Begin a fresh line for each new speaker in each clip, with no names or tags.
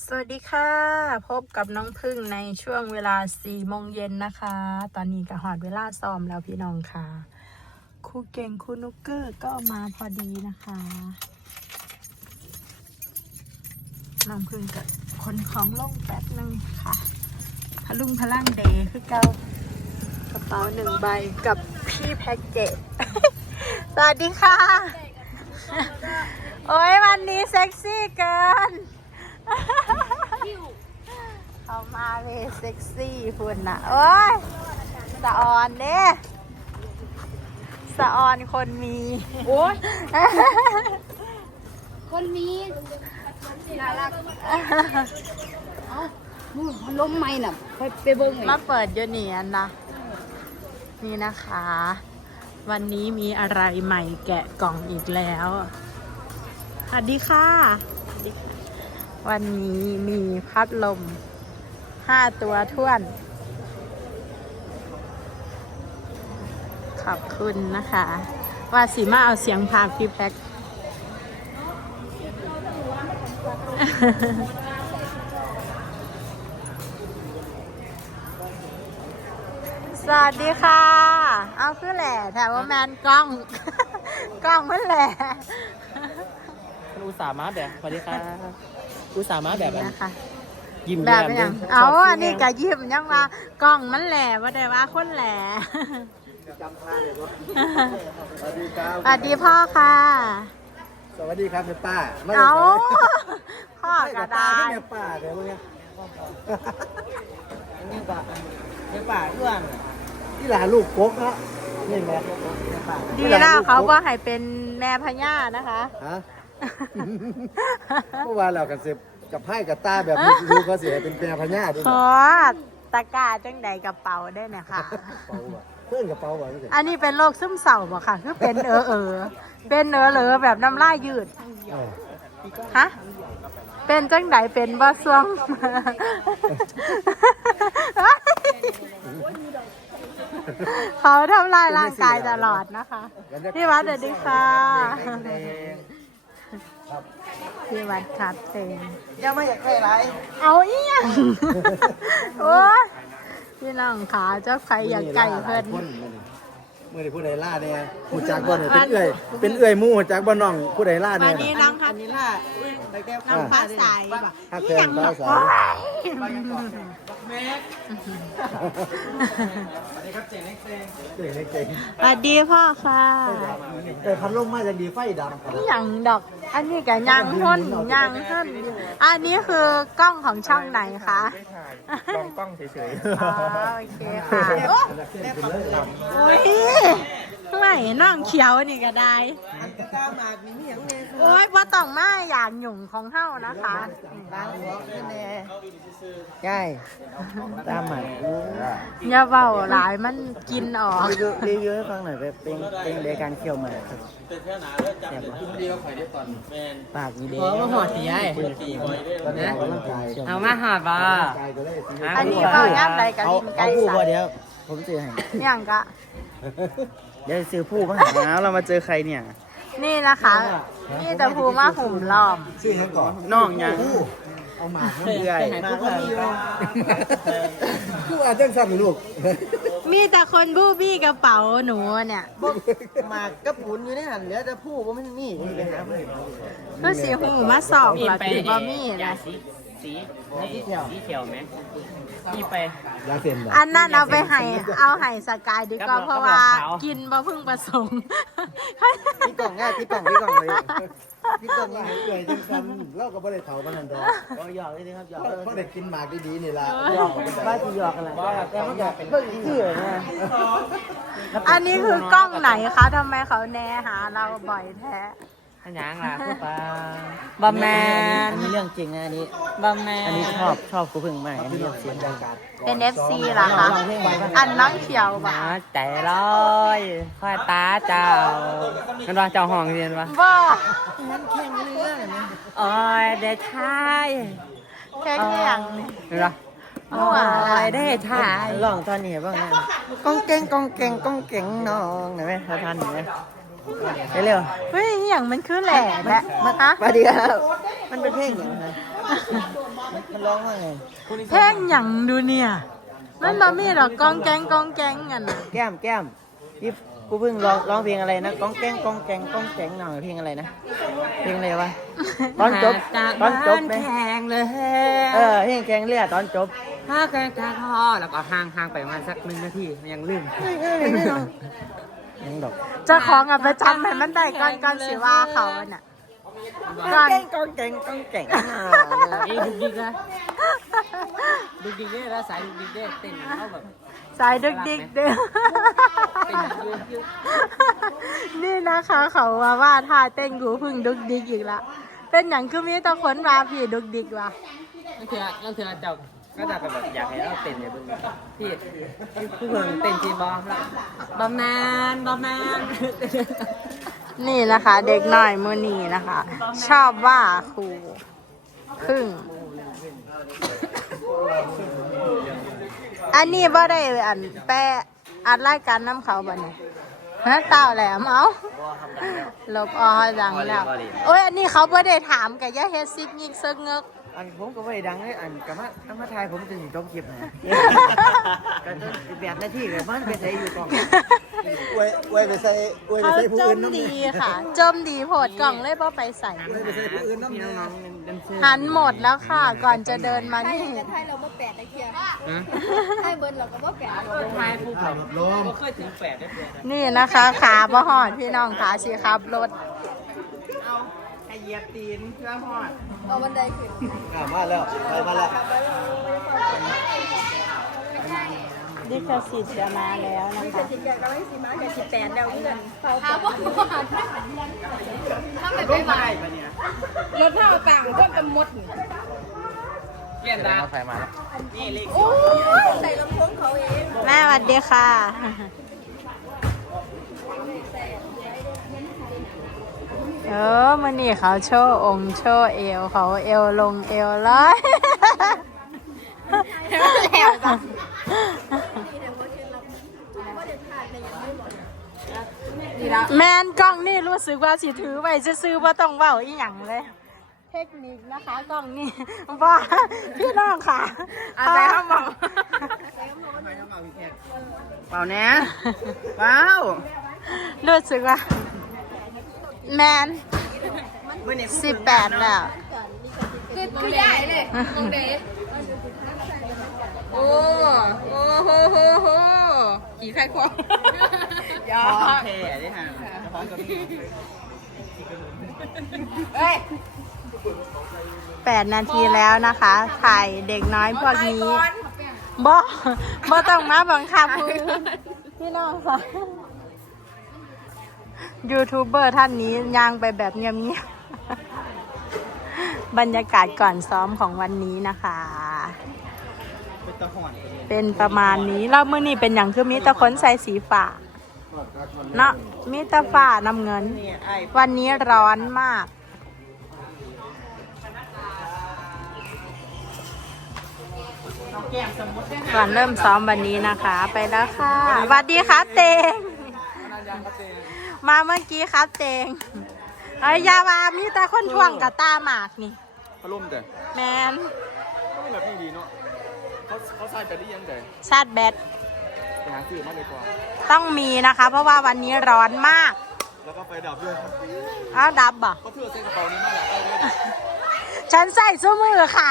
สวัสดีค่ะพบกับน้องพึ่งในช่วงเวลา4 โมงเย็นนะคะ ตอนนี้ก็หอดเวลาซ้อมแล้วพี่น้องค่ะครูเก่งครูนุกเกอร์ก็มาพอดีนะคะน้องพึ่งกับคนของลงแป๊บนึงค่ะพลุงพลังเดย์คือเก่ากระเป๋า1 ใบกับพี่แพ็กเกจ สวัสดีค่ะ โอ้ยวันนี้เซ็กซี่เกิน เขามาเวเซ็กซี่คุณนะโอ้ยสะออนเด้สะออนคนมีโอ้ย
คนนี้น่ารักเอ้านู่นพัดลมไหมน่ะไปเบิ้งเลย
มาเปิดยูเนียนนะนี่นะคะ วันนี้มีอะไรใหม่แกะกล่องอีกแล้วสวัสดีค่ะวันนี้มีพัดลม5 ตัวท้วนขอบคุณนะคะ ว่าสีมาเอาเสียงพากพี่แพ็ค สวัสดีค่ะ เอาคือแหล่แถวว่าแมนกล้อง กล้องมันแหล่
อุตส่าห์มาแบบสวัสดีครับอุตส่าห์มาแบบนั้น
นะคะ
ยิ้ม
แบ
แย้
บ
ม
เป็น
ด้
ยั
วย
ง
ช
เอา
บ
อันนี้กะยิ้มยังว่ากล้องมันแหล่ว่าได้ว่าคนแหล่
สวัสดีครับ
สวัสดีพ่อค่ะ
สวัสดีครับแม่ป้า
เอาพ่อ
กั
ก็
บป้า
ได้
ที่แม่ป้าเดี๋ยวมึงไง
นี่ก็ในป่าเพื่อน
ที่หลานลูกโก๊กนะนี่แม่ป้า
ดีแล้วเขาว่าให้เป็นแม่พญานะคะ
ฮะเมื่อวานเรากันเสพกับไพ่กับตาแบบลูกเขาเสียเป็นแปรพญาด้วย
ขอตะกร้าจังใดกระเป๋าได้เนี่ยค่ะ
เพื่อนกับเปาบ่อยไม่ใช่
อันนี้เป็นโรคซึมเศร้าบ่ค่ะ คือเป็นเป็นเหลอแบบน้ำลายยืด ฮะ เป็นจังไดเป็นบ่ซวง เขาทำลายร่างกายตลอดนะคะพี่วัดสวัสดีค่ะพี่วัดครับเต็ง
ยังไม่อยากใครไร
เอาอีหยังโอ้ยพี่น้องขาเจ้าใครอยากไก่เพิ่น
เมื่อได้ผู้ใดล่าเนี่ยผู้จากบ่เนี่ยเป็นเอื่อยมู่จากบ่น้องผู้ใดล่า
วั
เนี่
น
ย
นี้น้องพัดน้องพัดใสบ่
ฮัก
อี
แก
หยัง ง
ฟ้าใส เก่ง
สวัสดีพ่อค่ะ
แต่พัดลมมาอย่างดีไฟดำ
อีหยังดอก อันนี้กับยังห้นยังห้นอันนี้คือกล้องของช่องไหนคะ
ลองกล้องเฉย
อ๋อโอเคค่ะโอ้ยไม่น้องเขียวนี่ก็ได้โอ้ยว่าต้องมาอย่างหยุ่งของเฮานะคะ
ใช่ตามหมาย
อย่าเบาหลายมันกินออก
รีวิวให้ฟังหน่อยเป็นรายการเคี่ยวหมากครับแซ่บปากนี่เด้อหอดสีไอ้
ตอนนี้ออกกำลังกาย
เอามาหอดบ่
กายก็เลยสี
อันนี้เบาย่ำใดกับลินไก่
ผู้
สั
บ่
ตว์
เดี๋ยวผมซื้อให้
อย่างกะ
เดี๋ยวซื้อผู้มาหาเรามาเจอใครเนี่ย
นี่นะคะนี่แต่ภูมาหุ่มล้อม
ชื่อยังก่อน
น้องยัง
เอาหมา
เอื่อย
คู่อาจจะสั่นลูก
มีแต่คนบู้บี้กระเป๋าหนูเนี่ย
หมากกระปุนอยู่ในหันเหลือแต่ผู้บ่มันมีนี่ไปหาเพิ่น
ก็สีหูมาสอบหลักสีบอมี่นะ
สีเขียวไหมนี่ไป
ยาเส้นแบบ
อันนั้นเอาไปให้สกายดีกว่า
กับ
เพราะว่า
ขาว
กินบ่พึ่งประสงค์
พี่กล่องง่ายพี่กล่องเลยพี่กล่อง
ว่า
ง่าย
ให้เอื่อยจังซ้ำเราก็ไม่ได้เผามันนั่นดอก
ก็หยอกเลยนะครับหยอก
เพราะเด็กกินหมากดีๆนี่ล่ะ
หยอกบ้าที่หยอกกันแหละแต่มันก็เป็นเบิ่งชื่อนะ
อันนี้คือกล้องไหนคะทำไมเขาแนหาเราบ่อยแท้
อันยังล่ะคือปลา
บะแมน
อันนี้เรื่องจริงนะอันนี้
บะแมน
อันนี้ชอบกูพึ่งมากอันนี้เรื่องจริง
เป็น FC เหรอคะอันน้องเขียวบ่ะ
มาใจลอยค่อยตาเจ้ากันว่าเจ้าห้องเรียนวะ
บ่
มันแข่งเรือเนี่ยโอ้ยได้ทาย
แค่เที่ยงนี่
เห็นปะ
มั่ว
โอ้ยได้ทายลองตอนนี้บ้างนะกองเก่งกองเก่งกองเก่งน้องเห็นไหมท่านเห็นไหมเร็ว
เฮ้ยอหย่างมันคือแหล่แหละฮะ
สวัสดีครับมันเป็นเพลงอย่างไรมันร้องว่าไง
เพลงหยังดูเนี่ยมันบ่มีหรอกกองแกงกองแกงกันน่ะ
แก้มที่กูเพิ่งร้องเพลงอะไรนะก้องแกงก้องแกงก้องแกงหน่อยเพลงอะไรนะเพลงอะไรวะตอนจบไหม
แข่งเลย
เพลงแกงเลือดตอนจบ
ถ้าแข่งทอแล้วก็ห่างไปประมาณสัก1 นาทียังลืม
ยังดอก
เจ้าของอ่ะไปจำให้มันได้ก่อนสิว่าเขาน่ะ
ก้องแกงก้องแกงก้องแกง
นี่ดุกดิกนะดุกดิกเนี่ยแล้วสายดุกดิกเนี่ยเต้นเขาแบบ
สายดึกดิกเด้อ
เต้นยืด
นี่นะคะเขาว่าท่าเต้นกูพึ่งดึกดิกอีกละเป็นอย่างคือมีแตะคนมาพี่ดึกดิกวะ
นั่นคือเจ้าก็จะแบบอยากให้เราเต้นเนี่ยเบิ่งพี่ผู้เบิ่งเต้นจีบอมแล้วบำนาน
นี่นะคะ เด็กหน่อยมือนีนะคะ ชอบว่าครูพึ่ง อันนี้บ่ได้อันแปะอัดรายการน้ำเขาบ่เนี่ยฮะเต่าแหลมเอาลบออดังแล้วโอ้ยอันนี้เขาบ่ได้ถามกับย่าเฮ็ดซิกยิกเซิกเงก
อันผมก็ไม่ได้ดังเลยอันกับมาทายผมจะอยู่จบคลิปนะก็จะแบบหน้าที่กับมันไปใส่อยู่กล่อง
อวยไปใส่อวยไป
เขา
ใส่ผู้
จ
อื่
ม
นน้ำ
ดีค่ะจมดีโพดกล่องเลยบ่ไปใส่
อวยไปใส่ผู้อื่นน้ำ
พี่
เนี่ย
น้องๆเดินเชื่อ
หันหมดแล้วค่ะ ก่อนจะเดินมานี่
จะไทยเราบ่แปดตะเคียนไทยเบิร์นเราก็บ่แปด
ไม้ผู้ขับ
ลม
ก็เคยถึง8ได้เดือน
นี่นะคะขาบ่หอดพี่น้องขาสิครับรถ
ให้เหยียบตีนเพื่อหอด
เอาบันไดขึ้น
มาแล้วไปมาแล้ว
ดิคสิทธิ์จะมาแล้วนะคะ
สิแกก็ไม่สิมาแกสิแปดแล้วเงินเขาบ่ถ้าไม่ไปบ่ายรถเท่าต่างก็จะหมด
เปลี่ยนดาวไฟมาแล้วนี่เลข
โอ้ยใส่ลำโพงเขาเอง
แม่สวัสดีค่ะ มันนี่เขาโชว์องค์โชว์เอวเขาเอวลงเอวร้อยแล้วจ้ะแมนกล้องนี่รู้สึกว่าสิถือไว้จะซื้อว่าต้องเว้าอีหยังเลย เทคนิคนะคะกล้องนี่ว่าพี่น้องค่ะอะไรครับหมอ
เปล่าแน่เปล่า
รู้สึกว่าแมน18แล้ว
คือใหญ่เลยมองเด็ก
โอ้โหขี่ไข่ควงยอ
โอ
ด
เคได้ห่างพร้อมกับพี่
8 นาทีแล้วนะคะ ถ่ายเด็กน้อยพวกนี้บ่ต้องมาบังคับพี่น้องค่ะ ยูทูบเบอร์ท่านนี้ย่างไปแบบเงียบๆ บรรยากาศก่อนซ้อมของวันนี้นะคะ
เป็นตะหอน
เป็นประมาณนี้เราเมื่อนี้เป็นอย่างคือมีแตะคนใส่สีฟ้าเนาะมีแตะฟ้าน้ำเงิน วันนี้ร้อนมาก ก่อนเริ่มซ้อมวันนี้นะคะ ไปแล้วค่ะสวัสดีครับเตง มาเมื่อกี้ครับเตงเอ้ยอยาวามีแต่คนท่วงกับตาหมากนี่
พัดลมแต่
แมน
ก็แบบนี้ดีเนาะเขาใส่ไปได้ยังแต่
ชาติแบต
ไปหาซื้อมาเลยกว่า
ต้องมีนะคะ เพราะว่าวันนี้ร้อนมาก
แล้วก็ไฟดับด้วย
อ้าวดับบ่
เขาเถื่อใส่กระเป๋านี้มาอยากได้เลย
ฉันใส่ซุ้มือค่ะ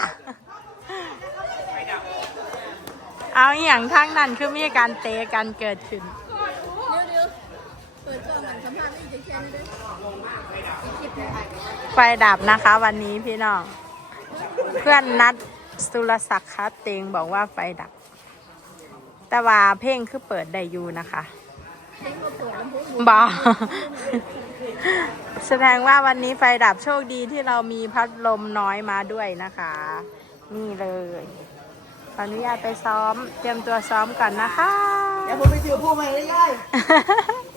เอาอหย่างทั้งนั้นคือมีการเตะกันเกิดขึ้น
เปิดช่องมันสัมภาษณ์ได้จะแค่นี้ด้วย
ไฟดับนะคะวันนี้พี่น้อง เพื่อนนัดสุรศักดิ์คัดเตงบอกว่าไฟดับ แต่ว่าเพลงคือเปิดได้อยู่นะคะบอ แสดงว่าวันนี้ไฟดับโชคดีที่เรามีพัดลมน้อยมาด้วยนะคะ นี่เลยขออนุญาตไปซ้อม เตรียมตัวซ้อมก่อนนะคะ
เดี๋ยวผมไปถือผู้ใหม่ได้ยัย